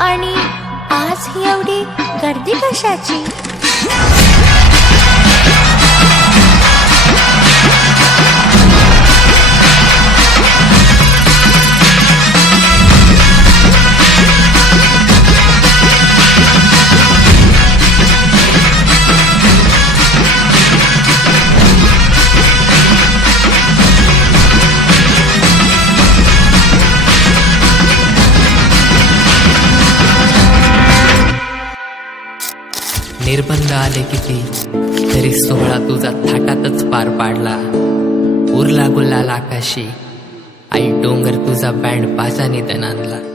आणि आज ही एवढी गर्दी कशाची? निर्बंध आले किती तरी सोहळा तुझा थाटातच पार पाडला. उरला गुलाल आकाशी, आई डोंगर तुझा बँड बाजाने दण आणला.